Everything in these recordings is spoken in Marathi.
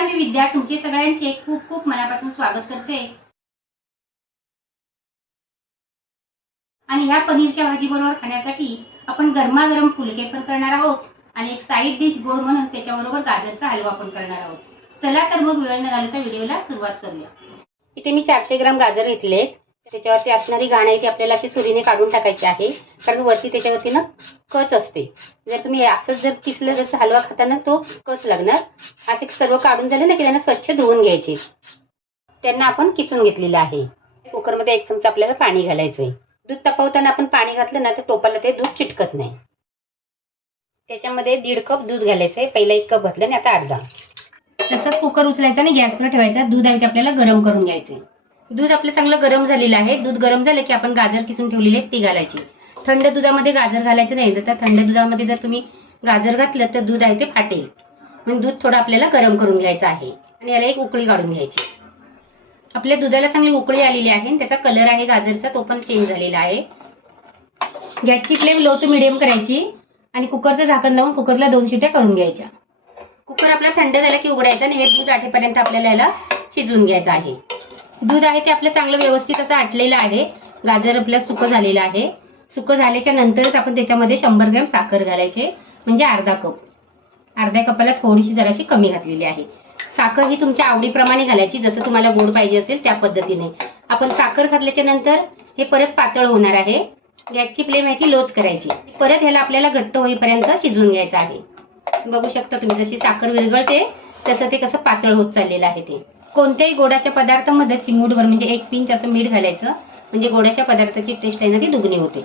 नमस्कार मी विद्या. तुमचे सगळ्यांचे खूप खूप मनापासून स्वागत करते. आणि ह्या पनीरच्या भाजी बरोबर खाण्यासाठी आपण गरमागरम फुलके पण करणार आहोत आणि एक साईड डिश गोड म्हणून त्याच्याबरोबर गाजरचा हलवा पण करणार आहोत. चला तर मग वेळ न घालवता व्हिडिओला सुरुवात करूया. इथे मी चारशे ग्राम गाजर घेतले त्याच्यावरती असणारी घाण आहे ती आपल्याला अशी सुरीने काढून टाकायची आहे. कारण वरती त्याच्यावरती ना कच असते. जर तुम्ही असंच जर किसलं जसं हलवा खाताना तो कच लागणार. असे सर्व काढून झाले ना की त्यांना स्वच्छ धुवून घ्यायचे. त्यांना आपण किसून घेतलेलं आहे. कुकरमध्ये एक चमचा आपल्याला पाणी घालायचंय. दूध तापवताना आपण पाणी घातलं ना तर टोपाला ते दूध चिटकत नाही. त्याच्यामध्ये दीड कप दूध घालायचंय. पहिला एक कप घातलं आणि आता अर्धा. तसंच कुकर उचलायचा आणि गॅसवर ठेवायचा. दूध आहे ते आपल्याला गरम करून घ्यायचंय. दूध आपलं चांगलं गरम झालेलं आहे. दूध गरम झालं की आपण गाजर किसून ठेवलेली आहेत ती घालायची. थंड दुधामध्ये गाजर घालायचं नाही तर थंड दुधामध्ये जर तुम्ही गाजर घातलं तर दूध आहे ते फाटेल म्हणून दूध थोडं आपल्याला गरम करून घ्यायचं आहे. आणि याला एक उकळी काढून घ्यायची. आपल्या दुधाला चांगली उकळी आलेली आहे आणि त्याचा कलर आहे गाजरचा तो पण चेंज झालेला आहे. गॅसची फ्लेम लो टू मिडियम करायची आणि कुकरचं झाकण लावून कुकरला दोन शिट्या करून घ्यायच्या. कुकर आपला थंड झाला की उघडायचा आणि हे दूध आठेपर्यंत आपल्याला याला शिजवून घ्यायचं आहे. दूध आहे ते आपलं चांगलं व्यवस्थित असं आटलेलं आहे. गाजर आपलं सुकं झालेलं आहे. सुकं झाल्याच्या नंतरच आपण त्याच्यामध्ये शंभर ग्रॅम साखर घालायचे. म्हणजे अर्धा कप. अर्ध्या कपाला थोडीशी जराशी कमी घातलेली आहे. साखर ही तुमच्या आवडीप्रमाणे घालायची. जसं तुम्हाला गोड पाहिजे असेल त्या पद्धतीने. आपण साखर घातल्याच्या नंतर हे परत पातळ होणार आहे. गॅसची फ्लेम आहे ती लोच करायची. परत ह्याला आपल्याला घट्ट होईपर्यंत शिजून घ्यायचं आहे. बघू शकता तुम्ही जशी साखर विरघळते तसं ते कसं पातळ होत चाललेलं आहे ते. कोणत्याही गोडाच्या पदार्थामध्ये चिमूटभर म्हणजे एक पिंच असं मीठ घालायचं म्हणजे गोड्याच्या पदार्थाची टेस्ट आहे ना ती दुगणी होते.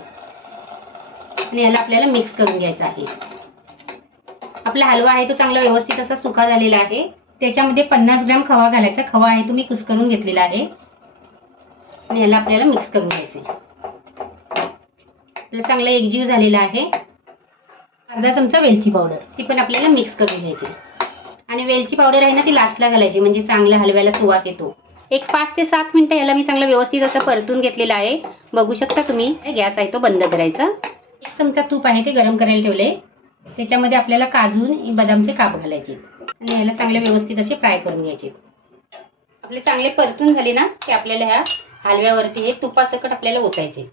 आणि याला आपल्याला मिक्स करून घ्यायचं आहे. आपला हलवा आहे तो चांगला व्यवस्थित असा सुका झालेला आहे. त्याच्यामध्ये पन्नास ग्रॅम खवा घालायचा. खवा आहे तो मी कुस्करून घेतलेला आहे. आणि याला आपल्याला मिक्स करून घ्यायचे आपला चांगला एकजीव झालेला आहे. अर्धा चमचा वेलची पावडर ती पण आपल्याला मिक्स करून घ्यायची. आणि वेलची पावडर आहे ना ती लास्टला घालायची म्हणजे चांगल्या हलव्याला सुवास येतो. एक पाच ते सात मिनिटं याला मी चांगला व्यवस्थित असं परतून घेतलेला आहे. बघू शकता तुम्ही गॅस आहे तो बंद करायचा. एक चमचा तूप आहे ते गरम करायला ठेवले. त्याच्यामध्ये आपल्याला काजू बदामचे काप घालायचे. आणि याला चांगले व्यवस्थित असे फ्राय करून घ्यायचे. आपले चांगले परतून झाले ना की आपल्याला ह्या हलव्यावरती हे तुपासकट आपल्याला ओतायचे.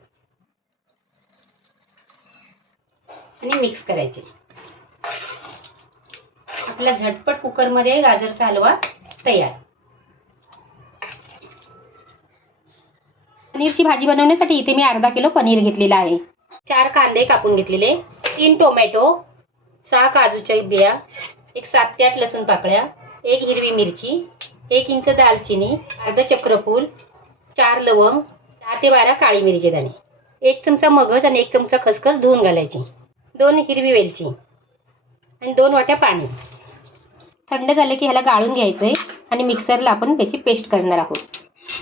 आणि मिक्स करायचे. आपला झटपट कुकरमध्ये गाजरचा हलवा तयार. पनीरची भाजी बनवण्यासाठी इथे मी अर्धा किलो पनीर घेतलेला आहे. चार कांदे कापून घेतलेले तीन टोमॅटो सहा काजूच्या बिया एक सात ते आठ लसूण पाकळ्या एक हिरवी मिरची एक इंच दालचिनी अर्ध चक्रफूल चार लवंग दहा ते बारा काळी मिरची दाणे एक चमचा मगज आणि एक चमचा खसखस धुवून घालायची दोन हिरवी वेलची आणि दोन वाट्या पाणी. थंड झालं की ह्याला गाळून घ्यायचं आहे आणि मिक्सरला आपण त्याची पेस्ट करणार आहोत.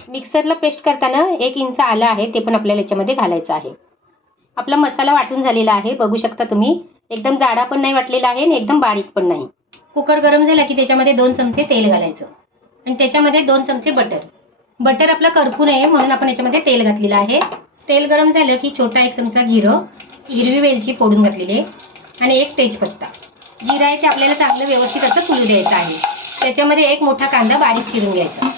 मिक्सरला पेस्ट करताना एक इंच आलं आहे ते पण आपल्याला याच्यामध्ये घालायचं आहे. आपला मसाला वाटून झालेला आहे बघू शकता तुम्ही. एकदम जाडा पण नाही वाटलेला आहे आणि एकदम बारीक पण नाही. कुकर गरम झाला की त्याच्यामध्ये दोन चमचे तेल घालायचं. आणि त्याच्यामध्ये दोन चमचे बटर. बटर आपला करपू नये म्हणून आपण याच्यामध्ये तेल घातलेलं आहे. तेल गरम झालं की छोटा एक चमचा जिरं हिरवी वेलची फोडून घातलेली आहे. आणि एक तेजपत्ता. जिरं आहे ते आपल्याला चांगलं व्यवस्थित असं फुलू द्यायचं आहे. त्याच्यामध्ये एक मोठा कांदा बारीक चिरून घ्यायचा.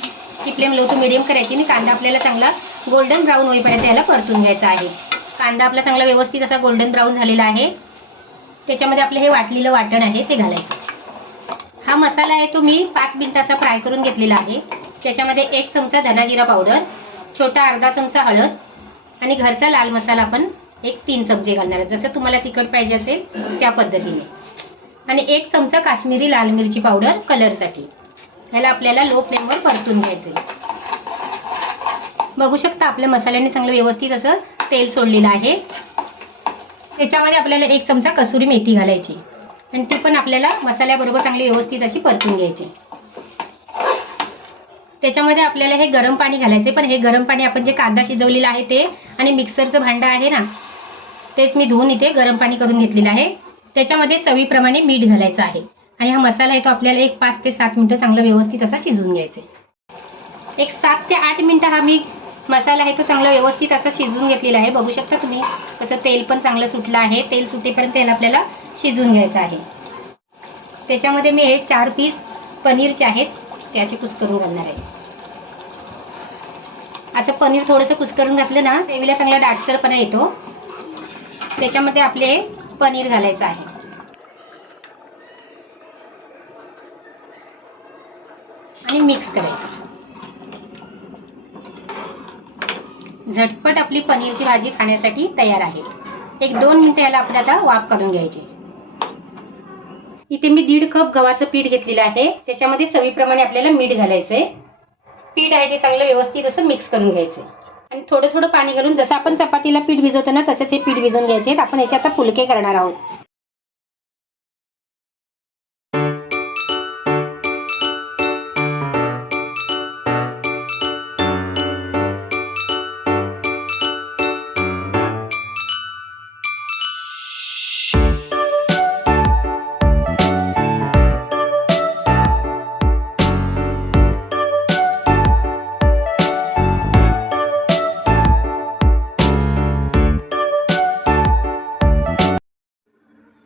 ती फ्लेम लो टू मिडियम करायची आणि कांदा आपल्याला चांगला गोल्डन ब्राऊन होईपर्यंत याला परतून घ्यायचा आहे. कांदा आपला चांगला व्यवस्थित असा गोल्डन ब्राऊन झालेला आहे. त्याच्यामध्ये आपलं हे वाटलेलं वाटण आहे ते घालायचं. हा मसाला आहे तो मी पाच मिनिटाचा फ्राय करून घेतलेला आहे. त्याच्यामध्ये एक चमचा धनाजिरा पावडर छोटा अर्धा चमचा हळद आणि घरचा लाल मसाला आपण एक तीन चमचे घालणार आहे जसं तुम्हाला तिखट पाहिजे असेल त्या पद्धतीने. आणि एक चमचा काश्मीरी लाल मिरची पावडर कलरसाठी. ह्याला आपल्याला लो फ्लेमवर परतून घ्यायचं बघू शकता आपल्या मसाल्याने चांगलं व्यवस्थित असं तेल सोडलेलं आहे. त्याच्यामध्ये आपल्याला एक चमचा कसुरी मेथी घालायची. आणि ती पण आपल्याला मसाल्याबरोबर चांगली व्यवस्थित अशी परतून घ्यायची. त्याच्यामध्ये आपल्याला हे गरम पाणी घालायचे पण हे गरम पाणी आपण जे कांदा शिजवलेला आहे ते आणि मिक्सरचं भांडं आहे ना तेच मी धुवून इथे गरम पाणी करून घेतलेलं आहे. त्याच्यामध्ये चवीप्रमाणे मीठ घालायचं आहे. आणि हा मसाला आहे तो आपल्याला एक पाच ते सात मिनिटं चांगला व्यवस्थित असा शिजवून घ्यायचा आहे. एक सात ते आठ मिनिटं हा मी मसाला आहे तो चांगला व्यवस्थित असा शिजवून घेतलेला आहे. बघू शकता तुम्ही कसं तेल पण चांगलं सुटलं आहे. तेल सुटेपर्यंत याला आपल्याला शिजवून घ्यायचं आहे. त्याच्यामध्ये मी हे चार पीस पनीरचे आहेत ते असे कुस्करून घालणार आहे. असं पनीर थोडंसं कुस्करून घातलं ना ग्रेव्हीला चांगला डाटसरपणा येतो. त्याच्यामध्ये आपले पनीर घालायचं आहे. आणि मिक्स करायचं. झटपट आपली पनीरची भाजी खाण्यासाठी तयार आहे. एक दोन मिनिटं याला आपण आता वाफ काढून घ्यायची. इथे मी दीड कप गव्हाचं पीठ घेतलेलं आहे. त्याच्यामध्ये चवीप्रमाणे आपल्याला मीठ घालायचंय. पीठ आहे ते चांगलं व्यवस्थित असं मिक्स करून घ्यायचं आणि थोडं थोडं पाणी घालून जसं आपण चपातीला पीठ भिजवतो ना तसेच हे पीठ भिजवून घ्यायचे आपण याचे आता फुलके करणार आहोत.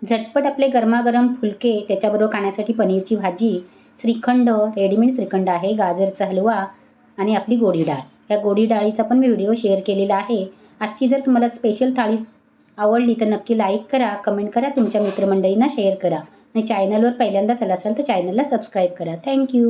झटपट आपले गरमागरम फुलके त्याच्याबरोबर खाण्यासाठी पनीरची भाजी श्रीखंड रेडीमेड श्रीखंड आहे गाजरचा हलवा आणि आपली गोडी डाळ. या गोडी डाळीचा पण मी व्हिडिओ शेअर केलेला आहे. आजची जर तुम्हाला स्पेशल थाळी आवडली तर नक्की लाईक करा कमेंट करा तुमच्या मित्रमंडळींना शेअर करा. आणि चॅनलवर पहिल्यांदाच आला असाल तर चॅनलला सबस्क्राईब करा. थँक्यू